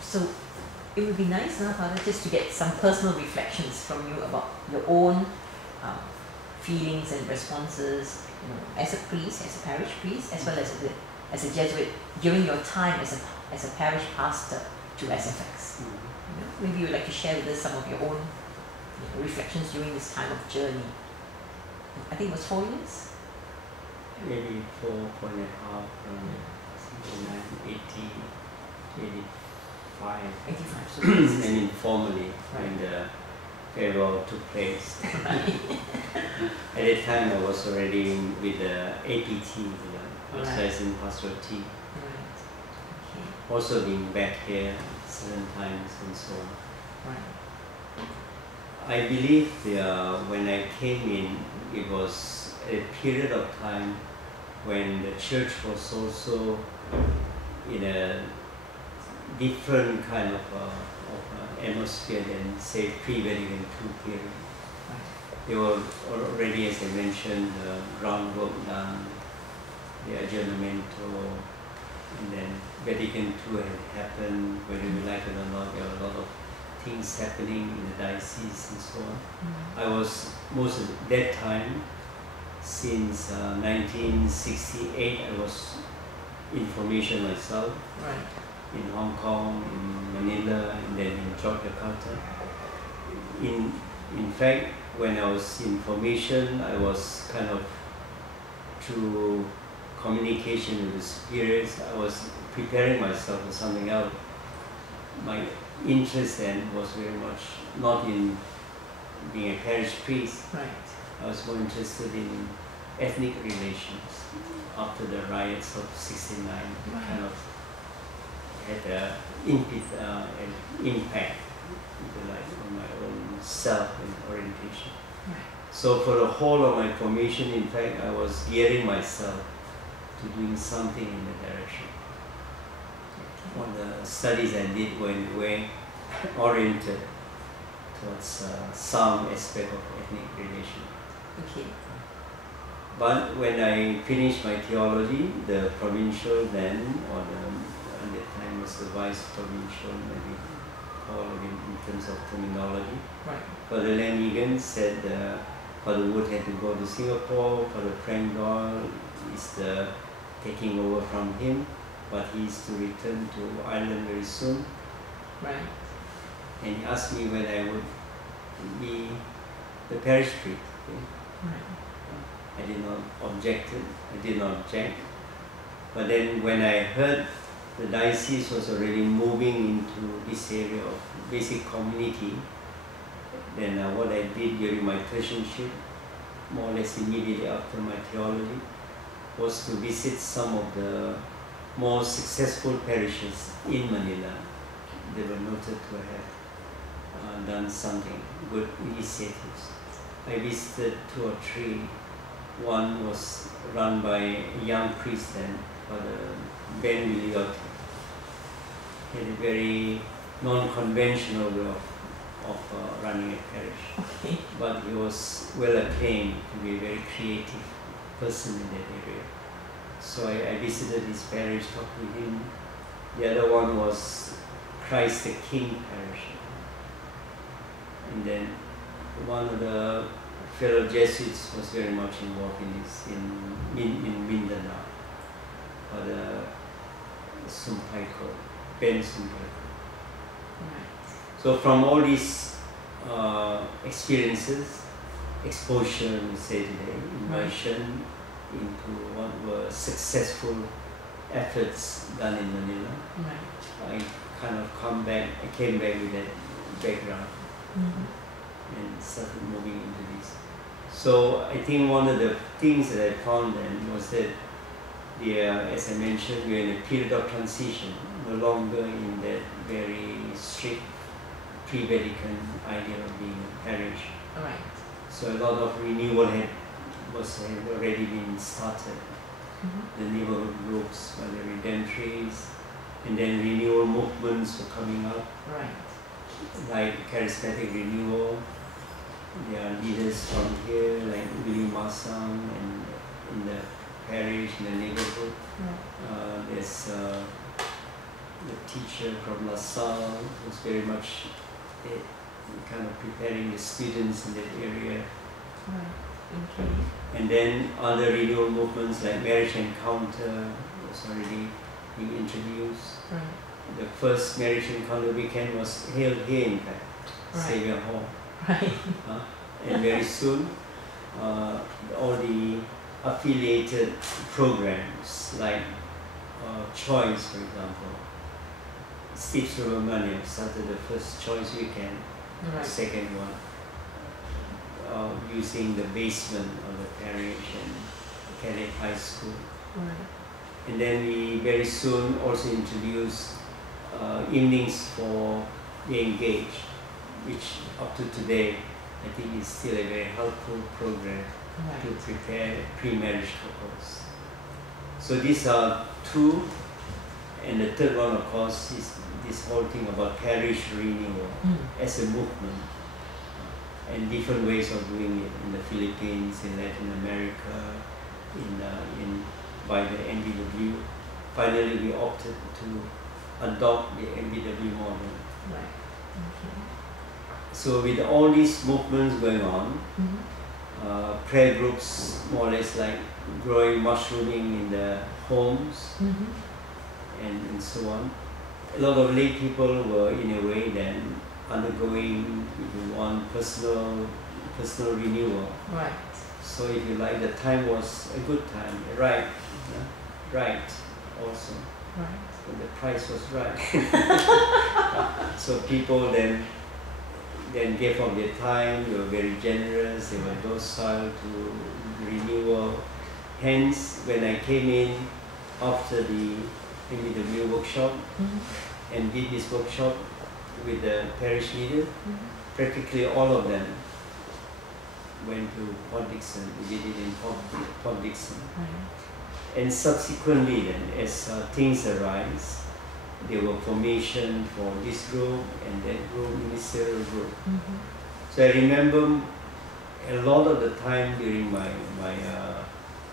So it would be nice now, Father, just to get some personal reflections from you about your own feelings and responses, as a priest, as a parish priest, as well as a Jesuit, during your time as a parish pastor to SFX. Maybe you would like to share with us some of your own reflections during this time of journey. I think it was 4 years? Maybe 4.5, 85. 85. So And informally, when the farewell took place. At that time, I was already with the APT, Archdiocese in Pastoral T. Okay. Also being back here 7 times and so on. I believe when I came in, it was a period of time when the church was also in a different kind of atmosphere than, say, pre-Vatican II period. There were already, as I mentioned, groundwork done, the aggiornamento, and then Vatican II had happened, whether we like it or not. There were a lot of things happening in the diocese and so on. I was most of that time, since 1968, I was in formation myself. In Hong Kong, in Manila, and then in Yogyakarta. In fact, when I was in formation, I was kind of, through communication with the spirits, I was preparing myself for something else. My interest then was very much not in being a parish priest. I was more interested in ethnic relations after the riots of '69. Kind of had an impact, if you like, on my own self and orientation. So for the whole of my formation, in fact, I was gearing myself to doing something in the direction. All the studies I did were in a way oriented towards some aspect of ethnic relation. But when I finished my theology, the provincial then, or at that time was the vice provincial, maybe call it in terms of terminology. Father Lanigan said Father Wood had to go to Singapore. Father Frank Doyle is taking over from him, but he is to return to Ireland very soon. And he asked me when I would be the parish priest. I did not object. But then when I heard the diocese was already moving into this area of basic community, then what I did during my tertianship, more or less immediately after my theology, was to visit some of the more successful parishes in Manila. They were noted to have done something, good initiatives. I visited 2 or 3. One was run by a young priest then, Father Ben Williotti. He had a very non-conventional way of running a parish. But he was well acclaimed to be a very creative person in that area. So I visited his parish, talked to him. The other one was Christ the King parish. And then one of the fellow Jesuits was very much involved in this in Mindanao, Father Sumpaiko, Ben Sumpaiko. So from all these experiences, exposure, we say today, immersion into what were successful efforts done in Manila, I kind of came back with that background and started moving into this. So I think one of the things that I found then was that as I mentioned, we are in a period of transition, no longer in that very strict pre-Vatican idea of being a parish. So a lot of renewal had already been started. The neighborhood groups, the redemptories, and then renewal movements were coming up. Like charismatic renewal. There are leaders from here, like Willie Masang, and in the parish, in the neighborhood. There's the teacher from LaSalle who's very much kind of preparing the students in that area. Right. Okay. And then other renewal movements like Marriage Encounter was already being introduced. Right. The first Marriage Encounter weekend was held here in fact, Xavier Hall. Right. And very soon, all the affiliated programs like Choice, for example, Steve Subramaniam started the first Choice weekend, Right. second one, using the basement of the parish and Cadet High School. Right. And then we very soon also introduced evenings for the engaged, which up to today I think is still a very helpful program Right. to prepare pre-marriage couples. So these are two, and the third one of course is this whole thing about parish renewal as a movement, and different ways of doing it in the Philippines, in Latin America, by the NBW. Finally we opted to adopt the NBW model. Right. Okay. So with all these movements going on, prayer groups more or less like growing, mushrooming in the homes and so on. A lot of lay people were in a way then undergoing, if you want, personal renewal. Right. So if you like, the time was a good time, right? Right also. Right. So the price was right. So people then gave up their time, they were very generous, they were docile to renewal. Hence, when I came in after the NBW workshop and did this workshop with the parish leader, practically all of them went to Port Dickson. We did it in Port Dickson. Right. And subsequently then, as things arise, there were formation for this group and that group, ministerial group. So I remember a lot of the time during my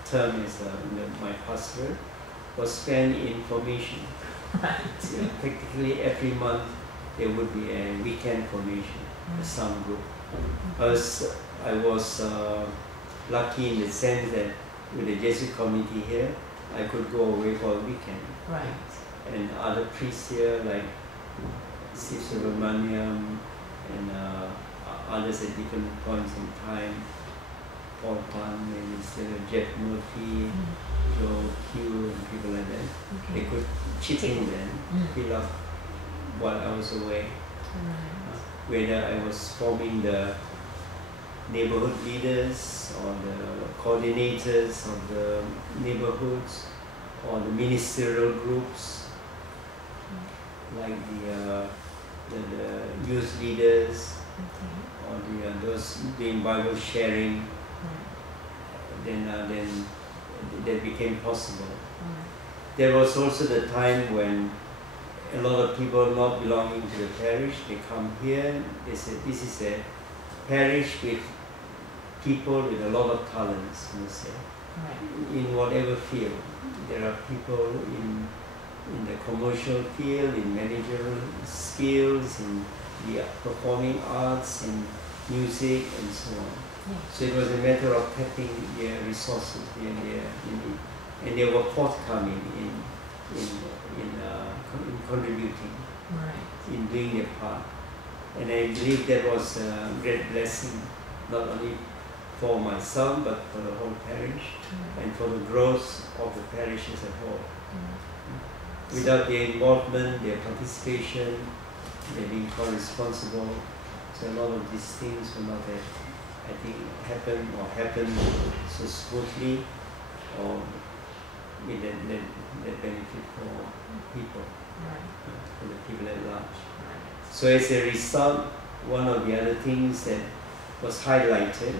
term as my pastor was spent in formation. Right. Practically every month there would be a weekend formation, a some group. I was lucky in the sense that with the Jesuit community here, I could go away for a weekend. Right. And other priests here like Steve Subramaniam and others at different points in time, Paul Tan and instead of Jeff Murphy, Joe Q and people like that. Okay. They could chip in then, fill up while I was away. Whether I was forming the neighborhood leaders or the coordinators of the neighborhoods or the ministerial groups like the youth leaders or those doing Bible sharing, then that became possible. There was also the time when a lot of people not belonging to the parish, they come here, they say this is a parish with people with a lot of talents, you say, in whatever field. There are people in the commercial field, in managerial skills, in the performing arts, in music and so on. So it was a matter of tapping their resources and they were forthcoming in contributing, in doing their part. And I believe that was a great blessing, not only for myself but for the whole parish and for the growth of the parish as a whole. Without their involvement, their participation, their being co-responsible, so a lot of these things will not have, I think, happen so smoothly or with that benefit for people, for the people at large. So as a result, one of the other things that was highlighted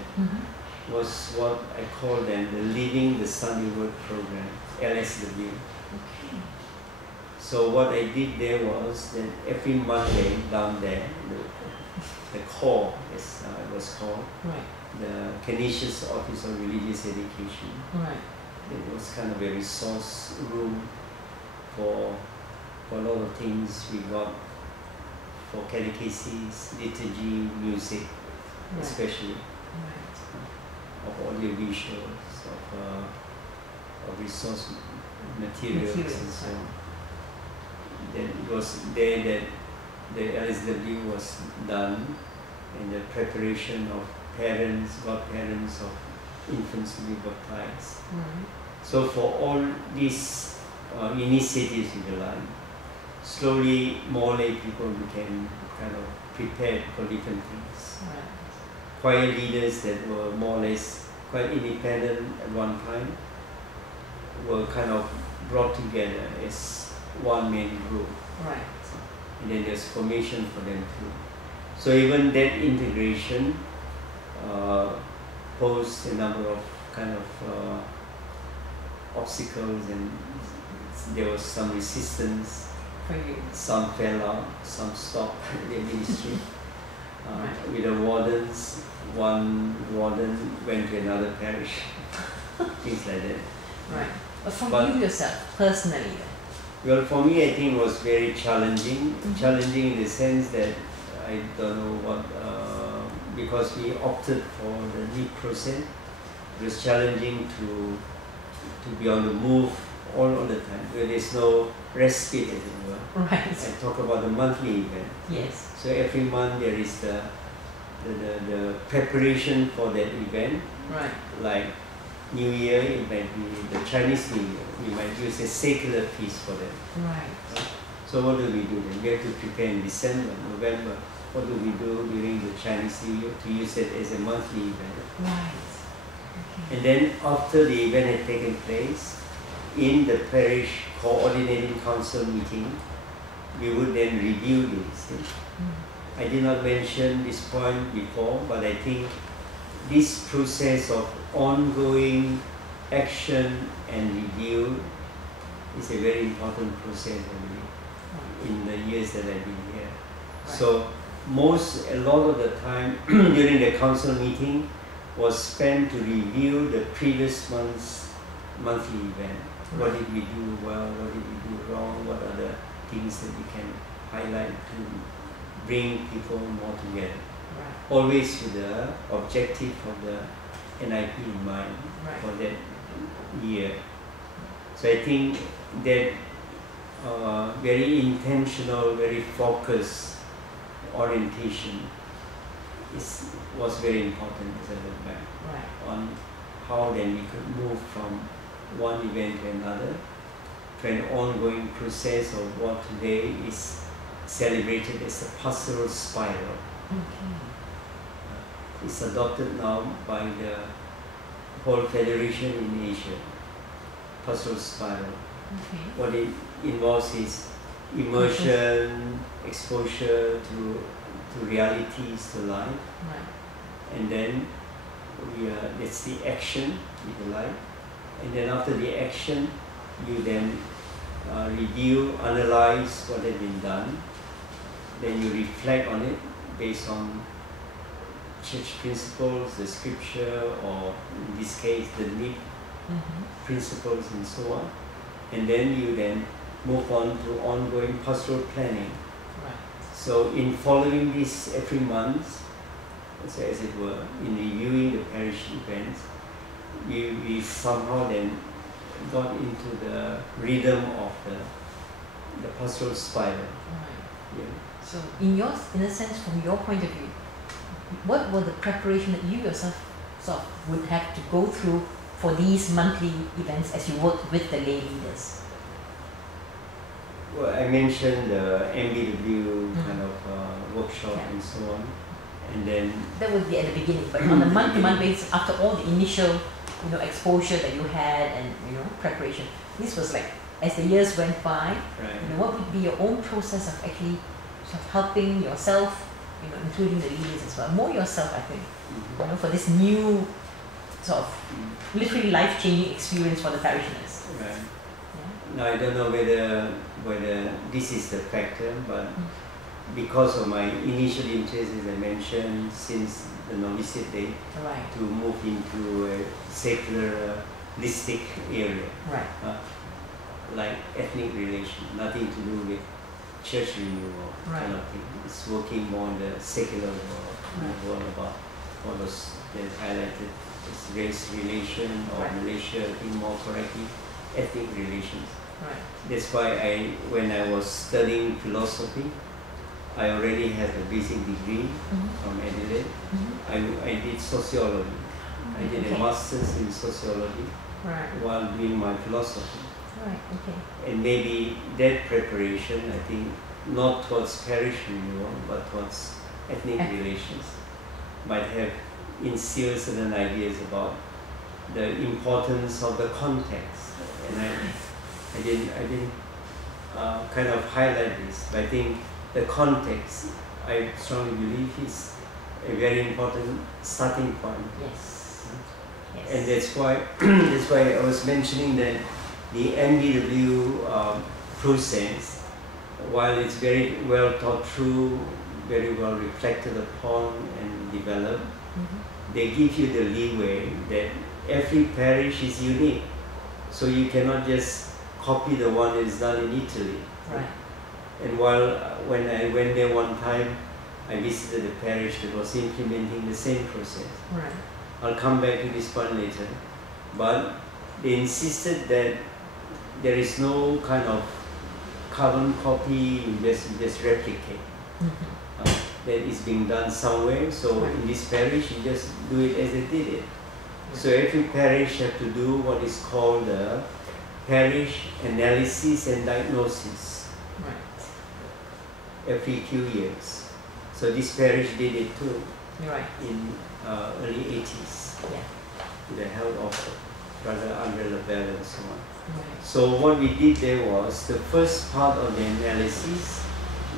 was what I call then the Living the Sunday Word program, LSW. So what I did there was that every Monday down there, the core, as it was called, the Canisius Office of Religious Education. It was kind of a resource room for for a lot of things we got for catechesis, liturgy, music, especially of audio visuals, of resource materials and so on. Then it was there that the LSW was done, and the preparation of parents, godparents of infants to be baptized. So for all these initiatives, if you like, slowly more lay people became kind of prepared for different things. Choir leaders that were more or less quite independent at one time were kind of brought together as one main group. And then there's formation for them too. So even that integration posed a number of kind of obstacles, and there was some resistance. Some fell out, some stopped their ministry. With the wardens, one warden went to another parish, things like that. But from you yourself, personally? Well, for me, I think it was very challenging. Challenging in the sense that I don't know what, because we opted for the lead process, it was challenging to be on the move all the time, where there's no respite, as it were. I talk about the monthly event. Yes. So every month there is the preparation for that event. Like New Year, it might be the Chinese New Year. We might use a secular piece for them. So what do we do then? We have to prepare in December, November. What do we do during the Chinese New Year to use it as a monthly event? And then after the event had taken place, in the parish coordinating council meeting, we would then review this. I did not mention this point before, but I think this process of ongoing action and review is a very important process in the years that I've been here. So a lot of the time during the council meeting was spent to review the previous month's monthly event. What did we do well? What did we do wrong? What are the things that we can highlight to bring people more together? Always with the objective of the NIP in mind for that year. So I think that very intentional, very focused orientation was very important as I look back on how then we could move from one event to another, to an ongoing process of what today is celebrated as a pastoral spiral. It's adopted now by the whole federation in Asia, pastoral spiral. What it involves is immersion, exposure to realities, to life, and then that's the action, if you like. And then after the action, you then review, analyze what had been done. Then you reflect on it based on church principles, the scripture, or in this case, the NIP principles and so on. And then you then move on to ongoing pastoral planning. So in following this every month, so as it were, in reviewing the parish events, we somehow then got into the rhythm of the pastoral spiral. So in a sense, from your point of view, what were the preparation that you yourself sort of would have to go through for these monthly events as you worked with the lay leaders? Well, I mentioned the MBW kind of workshop and so on, and then that would be at the beginning. But on a month-to-month basis, after all the initial, exposure that you had and preparation, this was like as the years went by. What would be your own process of actually sort of helping yourself, including the leaders as well, more yourself, I think, for this new sort of literally life-changing experience for the parishioners. Now I don't know whether this is the factor, but because of my initial interest, as I mentioned, since the novitiate day, to move into a secular, holistic area. like ethnic relation, nothing to do with church renewal kind of thing. It's working more in the secular world, world about what was then highlighted as race relation, or Malaysia, I think more correctly, ethnic relations. That's why when I was studying philosophy, I already had a basic degree from Adelaide. I did sociology. I did a master's in sociology while doing my philosophy. And maybe that preparation, I think, not towards parish renewal, but towards ethnic relations, might have instilled certain ideas about the importance of the context. And I didn't kind of highlight this, but I think the context, I strongly believe, is a very important starting point. And that's why I was mentioning that the MBW process, while it's very well thought through, very well reflected upon and developed, they give you the leeway that every parish is unique. So you cannot just copy the one that is done in Italy. And when I went there one time, I visited a parish that was implementing the same process. I'll come back to this point later. But they insisted that there is no kind of carbon copy, you just replicate. That is being done somewhere, so in this parish you just do it as they did it. So every parish have to do what is called the parish analysis and diagnosis every few years. So this parish did it too in early 80s with the help of Brother Andre Lavelle and so on. So what we did there was, the first part of the analysis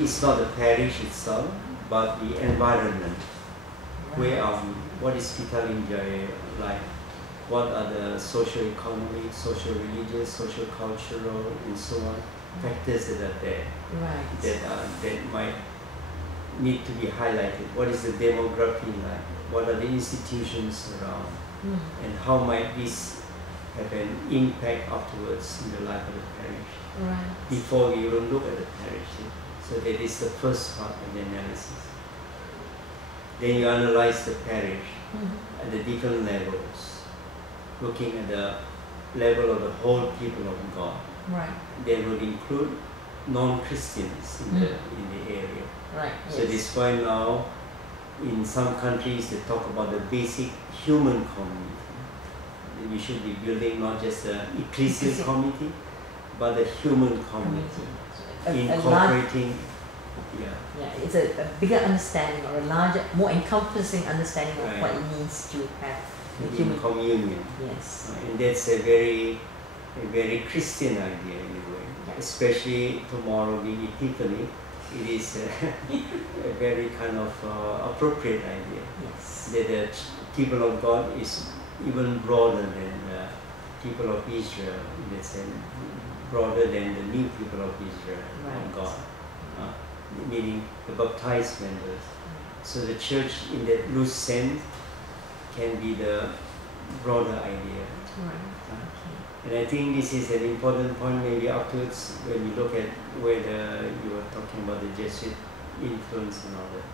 is not the parish itself, but the environment. Where what is Pitalinjaya like? What are the socio-economic, social-religious, social-cultural, and so on factors that are there that might need to be highlighted? What is the demography like? What are the institutions around? And how might this have an impact afterwards in the life of the parish? Before we even look at the parish. So that is the first part of the analysis. Then you analyze the parish at the different levels, looking at the level of the whole people of God. They would include non-Christians in the area. So this why now in some countries they talk about the basic human community. We should be building not just an ecclesial community, but a human community. Incorporating, it's a bigger understanding, or a larger, more encompassing understanding of what it means to have a human communion. And that's a very Christian idea in a way. Especially tomorrow being Epiphany, it is a very kind of appropriate idea. That the people of God is even broader than the people of Israel, in that sense, broader than the new people of Israel of God, meaning the baptized members. So the church, in that loose sense, can be the broader idea. And I think this is an important point maybe afterwards when we look at whether you were talking about the Jesuit influence and all that.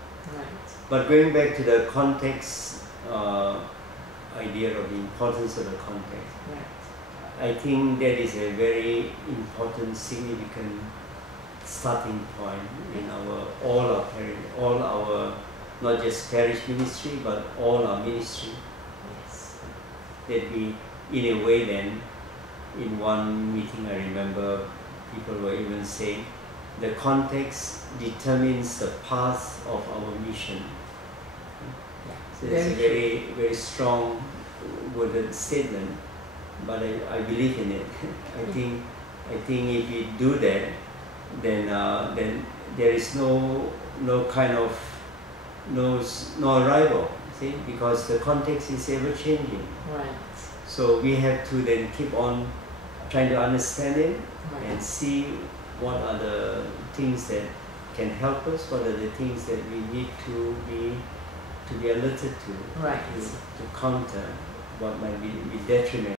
But going back to the context idea of the importance of the context, I think that is a very important, significant starting point in all our not just parish ministry, but all our ministry. That we, in a way then, in one meeting I remember people were even saying, the context determines the path of our mission. So it's a very, very strong worded statement, but I believe in it. I think if we do that, then there is no arrival. See, because the context is ever changing. So we have to then keep on trying to understand it and see what are the things that can help us, what are the things that we need to be alerted to, to counter what might be detrimental.